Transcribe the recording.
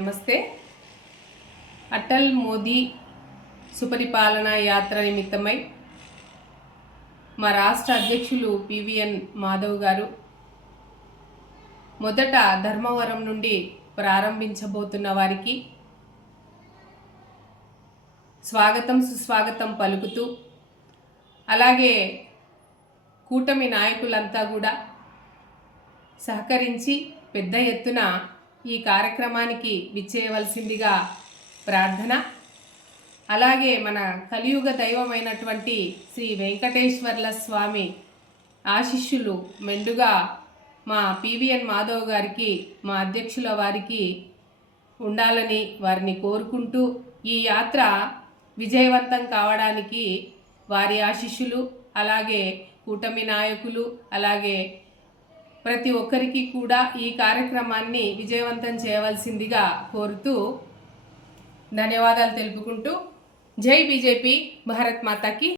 నమస్తే. అటల్ మోదీ సుపరిపాలన యాత్ర నిమిత్తమై మా రాష్ట్ర అధ్యక్షులు పివిఎన్ మాధవ్ గారు మొదట ధర్మవరం నుండి ప్రారంభించబోతున్న వారికి స్వాగతం సుస్వాగతం పలుకుతూ అలాగే కూటమి నాయకులంతా కూడా సహకరించి పెద్ద ఎత్తున ఈ కార్యక్రమానికి విచ్చేయవలసిందిగా ప్రార్థన. అలాగే మన కలియుగ దైవమైనటువంటి శ్రీ వెంకటేశ్వర్ల స్వామి ఆశిష్యులు మెండుగా మా పివిఎన్ మాధవ్ గారికి మా అధ్యక్షుల వారికి ఉండాలని వారిని కోరుకుంటూ ఈ యాత్ర విజయవంతం కావడానికి వారి ఆశిష్యులు అలాగే కూటమి నాయకులు అలాగే ప్రతి ఒక్కరికి కూడా ఈ కార్యక్రమాన్ని విజయవంతం చేయవలసిందిగా కోరుతూ ధన్యవాదాలు తెలుపుకుంటూ జై బీజేపీ భారత్ మాతాకి.